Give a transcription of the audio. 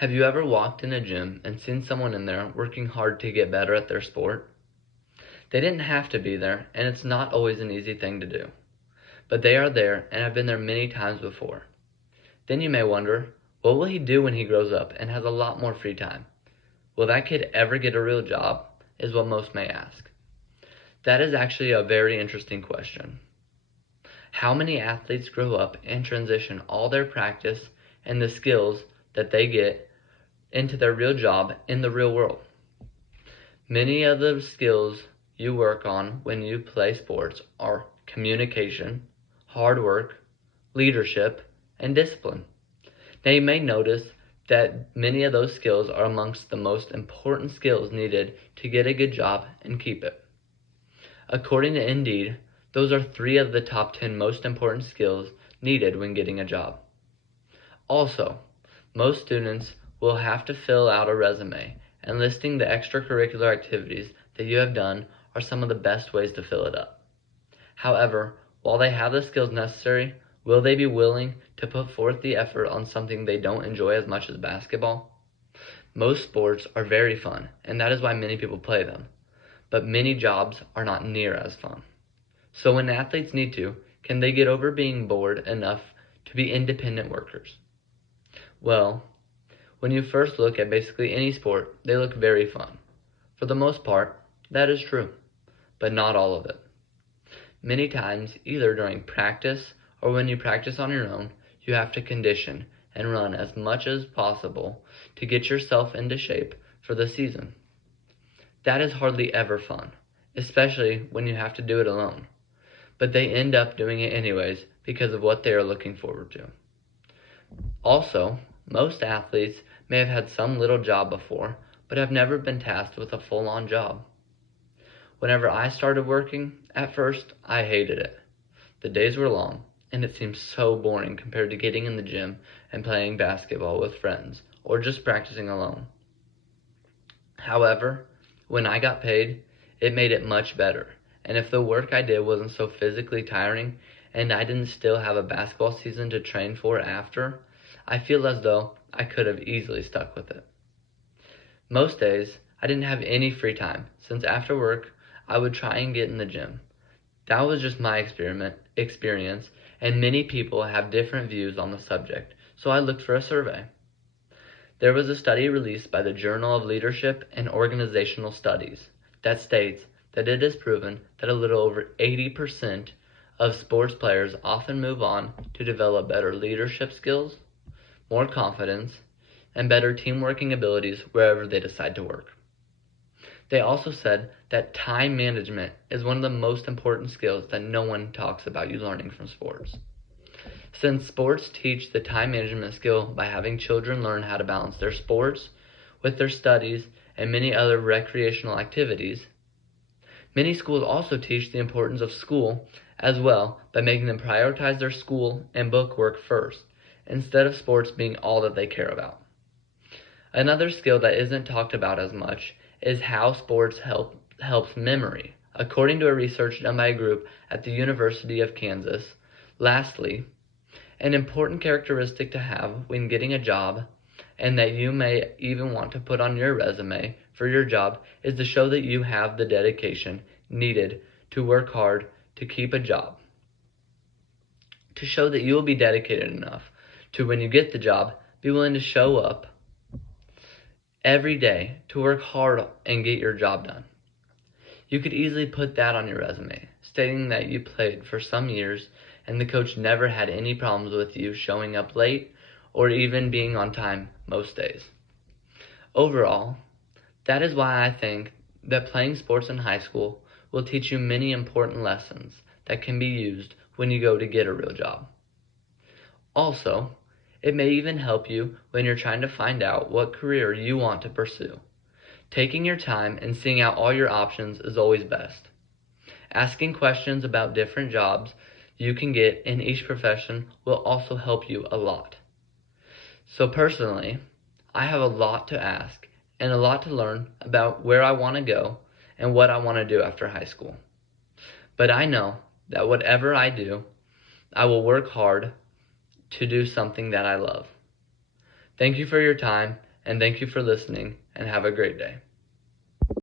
Have you ever walked in a gym and seen someone in there working hard to get better at their sport? They didn't have to be there, and it's not always an easy thing to do. But they are there and have been there many times before. Then you may wonder, what will he do when he grows up and has a lot more free time? Will that kid ever get a real job? Is what most may ask. That is actually a very interesting question. How many athletes grow up and transition all their practice and the skills that they get into their real job in the real world? Many of the skills you work on when you play sports are communication, hard work, leadership, and discipline. Now you may notice that many of those skills are amongst the most important skills needed to get a good job and keep it. According to Indeed, those are 3 of the top 10 most important skills needed when getting a job. Also, most students will have to fill out a resume, and listing the extracurricular activities that you have done are some of the best ways to fill it up. However, while they have the skills necessary, will they be willing to put forth the effort on something they don't enjoy as much as basketball? Most sports are very fun, and that is why many people play them. But many jobs are not near as fun. So when athletes need to, can they get over being bored enough to be independent workers? Well, when you first look at basically any sport, they look very fun. For the most part, that is true, but not all of it. Many times, either during practice or when you practice on your own, you have to condition and run as much as possible to get yourself into shape for the season. That is hardly ever fun, especially when you have to do it alone. But they end up doing it anyways because of what they are looking forward to. Also, most athletes may have had some little job before, but have never been tasked with a full-on job. Whenever I started working, at first, I hated it. The days were long, and it seemed so boring compared to getting in the gym and playing basketball with friends, or just practicing alone. However, when I got paid, it made it much better, and if the work I did wasn't so physically tiring, and I didn't still have a basketball season to train for after, I feel as though I could have easily stuck with it. Most days, I didn't have any free time, since after work, I would try and get in the gym. That was just my experience, and many people have different views on the subject, so I looked for a survey. There was a study released by the Journal of Leadership and Organizational Studies that states that it is proven that a little over 80% of sports players often move on to develop better leadership skills, more confidence, and better team working abilities wherever they decide to work. They also said that time management is one of the most important skills that no one talks about you learning from sports. Since sports teach the time management skill by having children learn how to balance their sports with their studies and many other recreational activities, many schools also teach the importance of school as well by making them prioritize their school and book work first, instead of sports being all that they care about. Another skill that isn't talked about as much is how sports helps memory, according to a research done by a group at the University of Kansas. Lastly, an important characteristic to have when getting a job, and that you may even want to put on your resume for your job, is to show that you have the dedication needed to work hard to keep a job. To show that you will be dedicated enough to, when you get the job, be willing to show up every day to work hard and get your job done. You could easily put that on your resume, stating that you played for some years and the coach never had any problems with you showing up late or even being on time most days. Overall, that is why I think that playing sports in high school will teach you many important lessons that can be used when you go to get a real job. Also, it may even help you when you're trying to find out what career you want to pursue. Taking your time and seeing out all your options is always best. Asking questions about different jobs you can get in each profession will also help you a lot. So personally, I have a lot to ask and a lot to learn about where I want to go and what I want to do after high school. But I know that whatever I do, I will work hard to do something that I love. Thank you for your time, And thank you for listening, and have a great day.